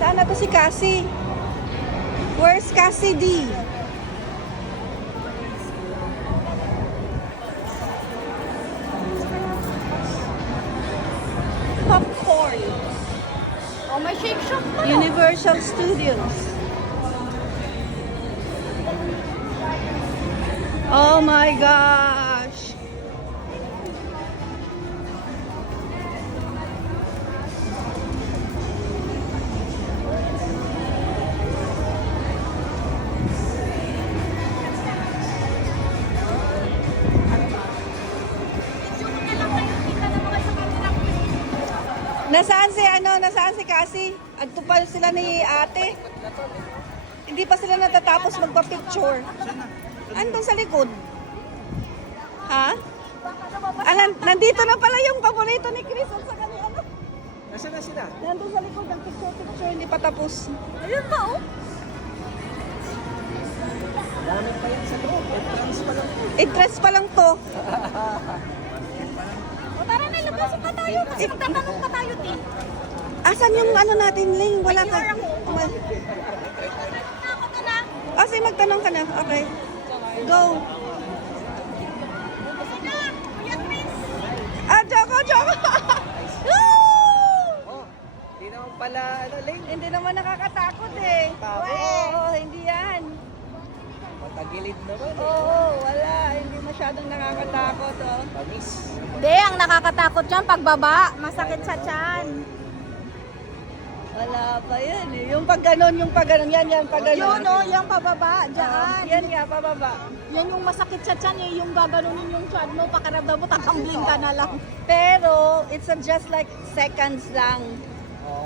Saan na to si Cassie? Where's Cassie D? Popcorn. Oh, may shake shop pa. Universal Studios. Oh my gosh. Nasaan si Cassie? Agto pa sila ni ate. Hindi pa sila natatapos magpa-picture. Andun sa likod. Ha? Nandito na pala yung paborito ni Chris. Sa kanila. Nasaan na sila? Nandun sa likod ng picture, hindi pa tapos. Ayun pa, oh. Dami pa yan sa loob. Entrance pa lang. Interest pa lang to. O, tara na, labasan pa tayo. Kasi magtatanong pa tayo, Tin. Asan yung ano natin, Ling? Wala ka. Na ako to na. Sige, magtanong ka na. Okay. Go. Kasi na, Kuya Chris. Joke! Oh, di naman pala, Ling. Hindi naman nakakatakot eh. Tapos? Oo, hindi yan. Matagilid naman. Oo, wala. Hindi masyadong nakakatakot. Oh. Panis. Hindi, ang nakakatakot dyan, pagbaba. Masakit sa tiyan. Wala pa yan eh. Yung pag ganon. Yan, pag ganon. Yun, oh, yung pababa, dyan. Yan nga, pababa. Yan yung masakit sa tiyan, eh. Yung gaganunin yung tiyan mo, pakiramdam mo, tatambling ka na lang. Pero, it's just like seconds lang.